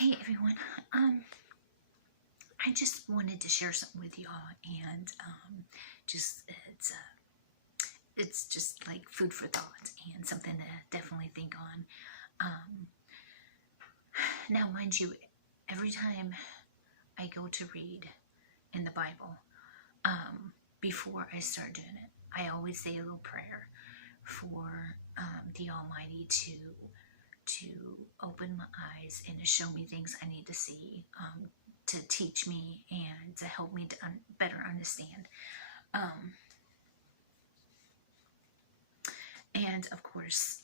Hey everyone, I just wanted to share something with y'all, and just it's just like food for thought and something to definitely think on. Um, Now, mind you, every time I go to read in the Bible, before I start doing it, I always say a little prayer for the Almighty to open my eyes and to show me things I need to see, to teach me and to help me to better understand. Um, and of course,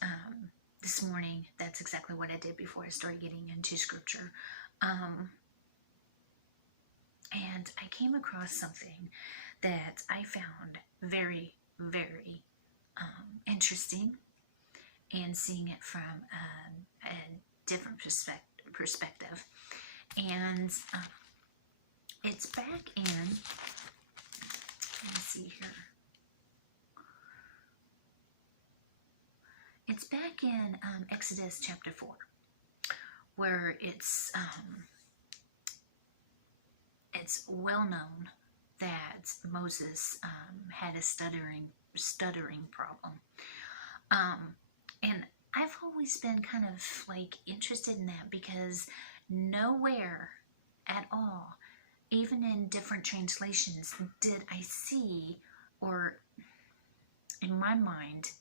this morning, that's exactly what I did before I started getting into scripture. And I came across something that I found very, very interesting, and seeing it from a different perspective. And it's back in, let me see here. It's back in Exodus chapter 4, where it's well known that Moses had a stuttering problem. And I've always been kind of like interested in that, because nowhere at all, even in different translations, did I see, or in my mind,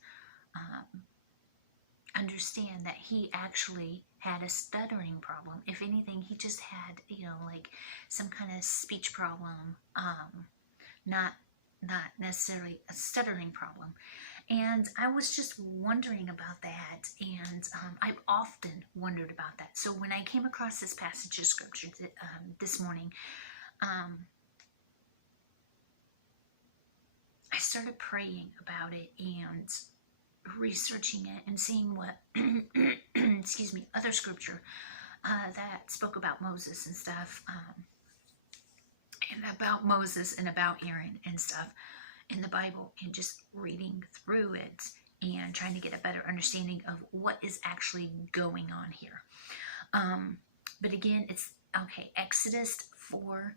understand that he actually had a stuttering problem. If anything, he just had, like some kind of speech problem, not necessarily a stuttering problem. And I was just wondering about that, and I've often wondered about that. So when I came across this passage of scripture this morning, I started praying about it and researching it and seeing what excuse me, other scripture that spoke about Moses and stuff, and about Moses and about Aaron and stuff in the Bible, and just reading through it and trying to get a better understanding of what is actually going on here. But again, it's okay. Exodus 4,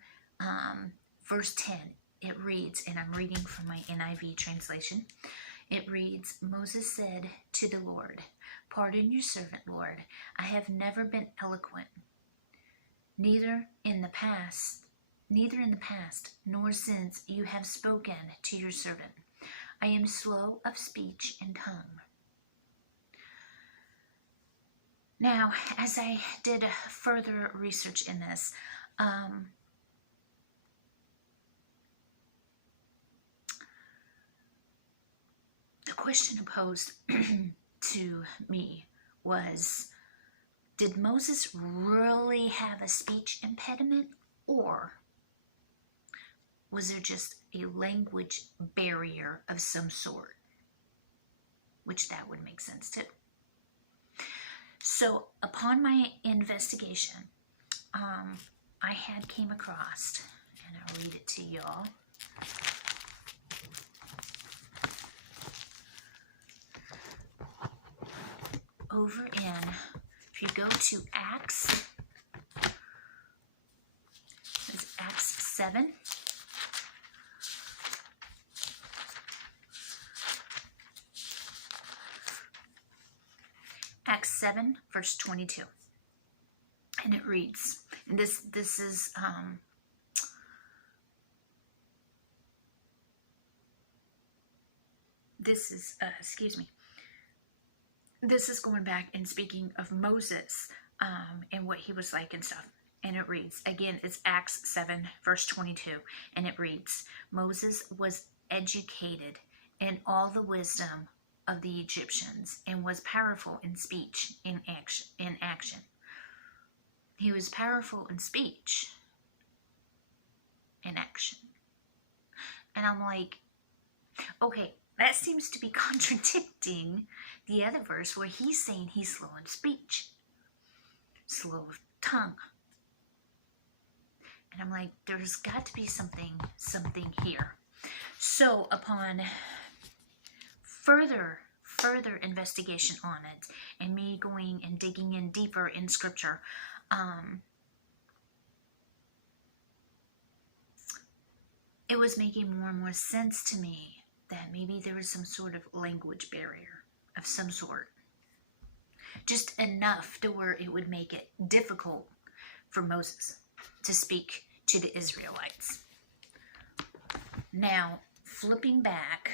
verse 10, it reads, and I'm reading from my NIV translation. It reads, Moses said to the Lord, "Pardon your servant, Lord. I have never been eloquent, neither in the past, nor since you have spoken to your servant. I am slow of speech and tongue." Now, as I did further research in this, the question posed to me was, did Moses really have a speech impediment, or was there just a language barrier of some sort? Which that would make sense too. So upon my investigation, I had came across, and I'll read it to y'all. Over in, if you go to Acts, it's Acts 7. Acts 7, verse 22. And it reads, and this is this is going back and speaking of Moses, and what he was like and stuff. And it reads, again, it's Acts 7, verse 22. And it reads, Moses was educated in all the wisdom of the Egyptians, and was powerful in speech, in action. He was powerful in speech, in action. And I'm like, okay, that seems to be contradicting the other verse where he's saying he's slow in speech, slow of tongue. And I'm like, there's got to be something here. So upon further investigation on it, and me going and digging in deeper in scripture, It was making more and more sense to me that maybe there was some sort of language barrier of some sort. Just enough to where it would make it difficult for Moses to speak to the Israelites. Now, flipping back,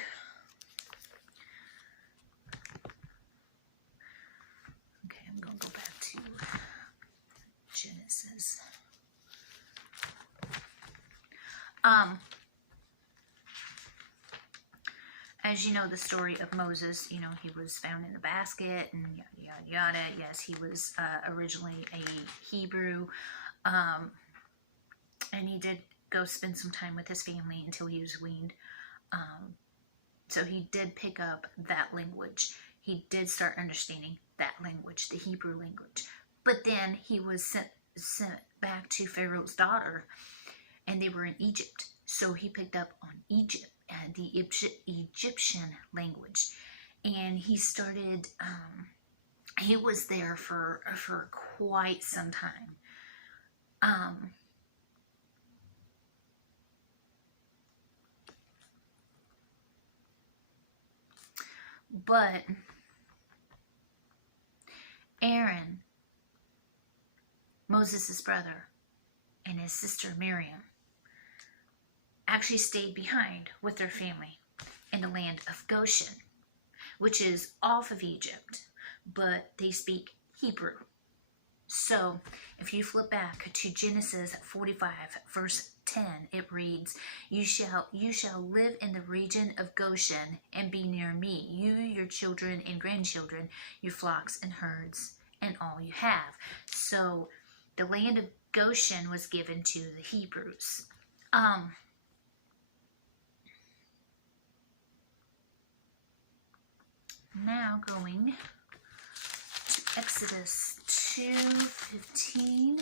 okay, I'm going to go back to Genesis. As you know, the story of Moses, you know, he was found in a basket and yada, yada, yada. Yes, he was originally a Hebrew, and he did go spend some time with his family until he was weaned. So he did pick up that language. He did start understanding that language, the Hebrew language. But then he was sent back to Pharaoh's daughter, and they were in Egypt. So he picked up on Egypt, the Egyptian language, and he started. He was there for quite some time. But Aaron, Moses' brother, and his sister Miriam actually stayed behind with their family in the land of Goshen, which is off of Egypt, but they speak Hebrew. So if you flip back to Genesis 45 verse 10, it reads, you shall live in the region of Goshen and be near me, you, your children and grandchildren, your flocks and herds, and all you have. So the land of Goshen was given to the Hebrews. Now going to Exodus 2:15.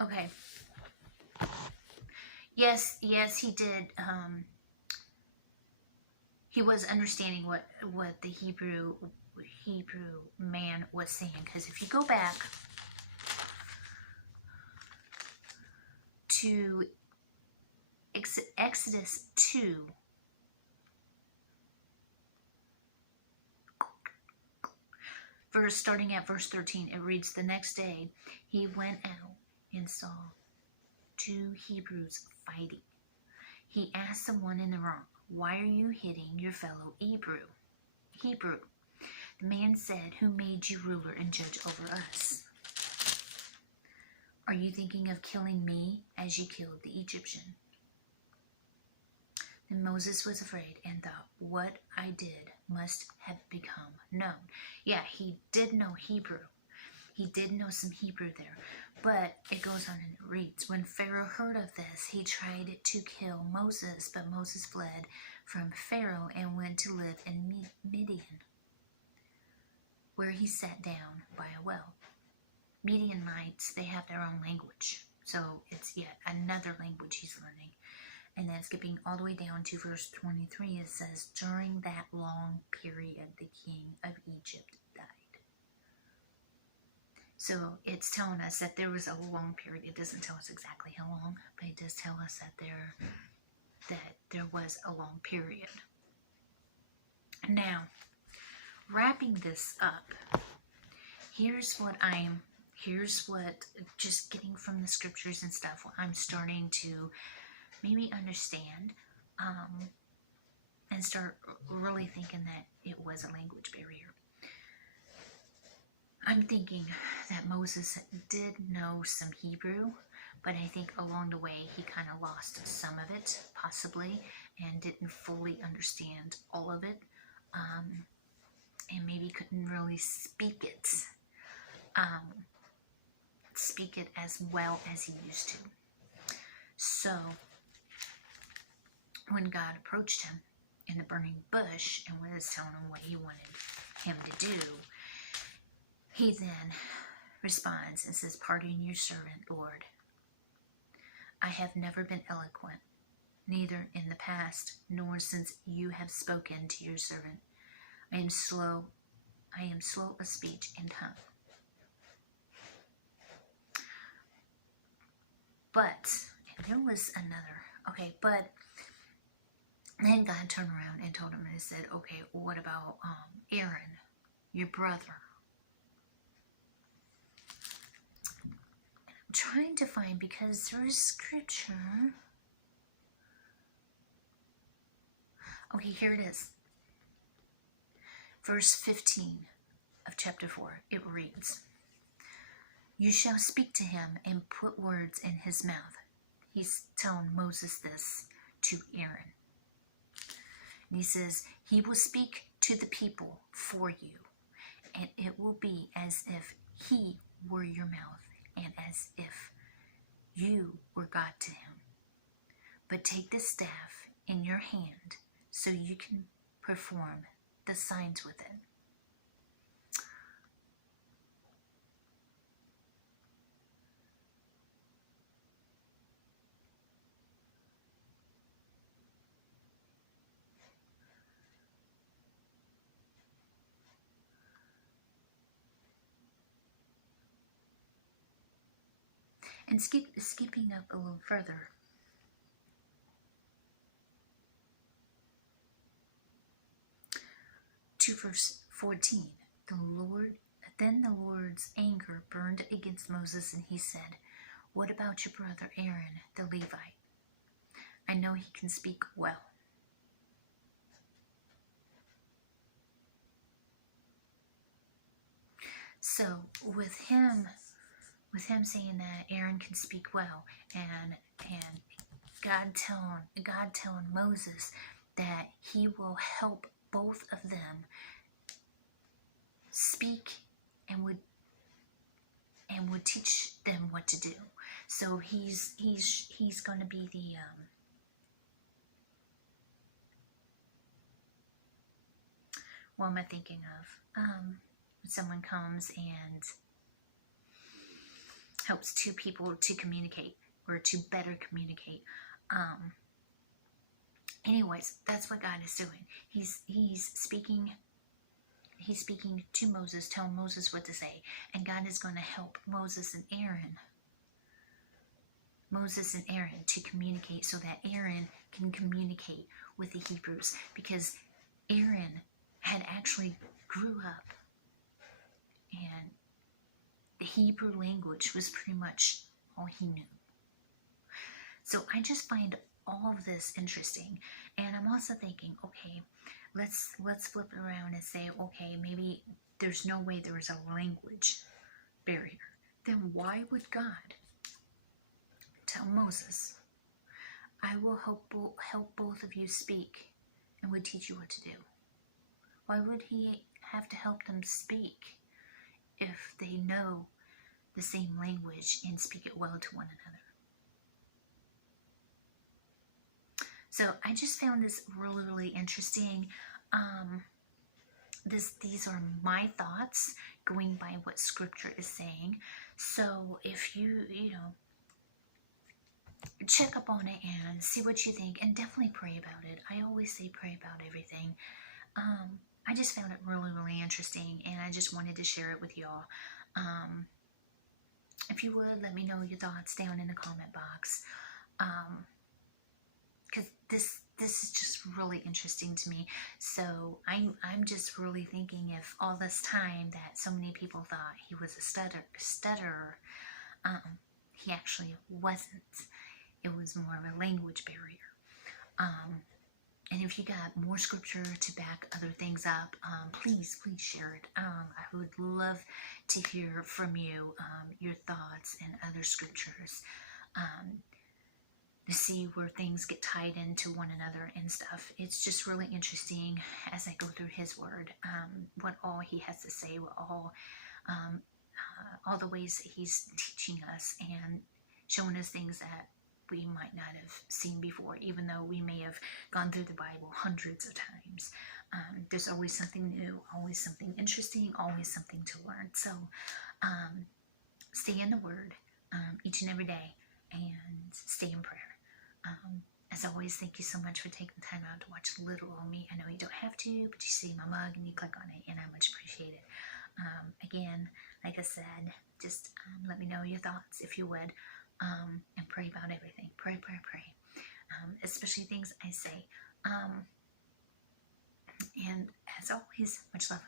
Okay. Yes, he did. He was understanding what the Hebrew man was saying. Because if you go back to Exodus 2, starting at verse 13, it reads, the next day he went out and saw two Hebrews fighting. He asked the one in the wrong, why are you hitting your fellow Hebrew? The man said, who made you ruler and judge over us? Are you thinking of killing me as you killed the Egyptian? Then Moses was afraid and thought, what I did must have become known. Yeah, he did know Hebrew. He did know some Hebrew there. But it goes on and it reads, when Pharaoh heard of this, he tried to kill Moses, but Moses fled from Pharaoh and went to live in Midian, where he sat down by a well. Midianites, they have their own language. So it's yet another language he's learning. And then skipping all the way down to verse 23, it says, during that long period, the king of Egypt died. So it's telling us that there was a long period. It doesn't tell us exactly how long, but it does tell us that there was a long period. Now, wrapping this up, here's what just getting from the scriptures and stuff, what I'm starting to maybe understand, and start really thinking that it was a language barrier. I'm thinking that Moses did know some Hebrew, but I think along the way he kind of lost some of it, possibly, and didn't fully understand all of it, and maybe couldn't really speak it as well as he used to. So when God approached him in the burning bush and was telling him what he wanted him to do, he then responds and says, pardon your servant, Lord. I have never been eloquent, neither in the past nor since you have spoken to your servant. I am slow of speech and tongue. But, and there was another, okay, but then God turned around and told him and said, okay, well, what about Aaron, your brother? I'm trying to find, because there is scripture. Okay, here it is. Verse 15 of chapter 4, it reads, "You shall speak to him and put words in his mouth." He's telling Moses this to Aaron. And he says, "He will speak to the people for you, and it will be as if he were your mouth, and as if you were God to him. But take the staff in your hand so you can perform the signs with it." And skipping up a little further, to verse 14, then the Lord's anger burned against Moses, and he said, "What about your brother Aaron, the Levite? I know he can speak well." So with him saying that Aaron can speak well, and God telling Moses that he will help both of them speak and would teach them what to do. So he's going to be the what am I thinking of? Someone comes and helps two people to communicate, or to better communicate. Anyways, that's what God is doing. He's speaking to Moses, telling Moses what to say, and God is going to help Moses and Aaron to communicate, so that Aaron can communicate with the Hebrews, because Aaron had actually grew up, and the Hebrew language was pretty much all he knew. So I just find all of this interesting, and I'm also thinking, okay, let's flip it around and say, okay, maybe there's no way there is a language barrier. Then why would God tell Moses, "I will help both of you speak and would teach you what to do"? Why would he have to help them speak if they know the same language and speak it well to one another? So I just found this really, really interesting. These are my thoughts going by what scripture is saying. So if you check up on it and see what you think, and definitely pray about it. I always say pray about everything. I just found it really, really interesting, and I just wanted to share it with y'all. If you would, let me know your thoughts down in the comment box. Because this is just really interesting to me. So I'm just really thinking, if all this time that so many people thought he was a stutterer, he actually wasn't. It was more of a language barrier. And if you got more scripture to back other things up, please share it. I would love to hear from you, your thoughts and other scriptures, to see where things get tied into one another and stuff. It's just really interesting as I go through his word, what all he has to say, what all the ways that he's teaching us and showing us things that we might not have seen before, even though we may have gone through the Bible hundreds of times. There's always something new, always something interesting, always something to learn. So stay in the Word each and every day, and stay in prayer. As always, thank you so much for taking the time out to watch Little Old Me. I know you don't have to, but you see my mug and you click on it, and I much appreciate it. Again, like I said, just let me know your thoughts if you would, and pray about everything. Pray, pray, pray. Especially things I say. And as always, much love.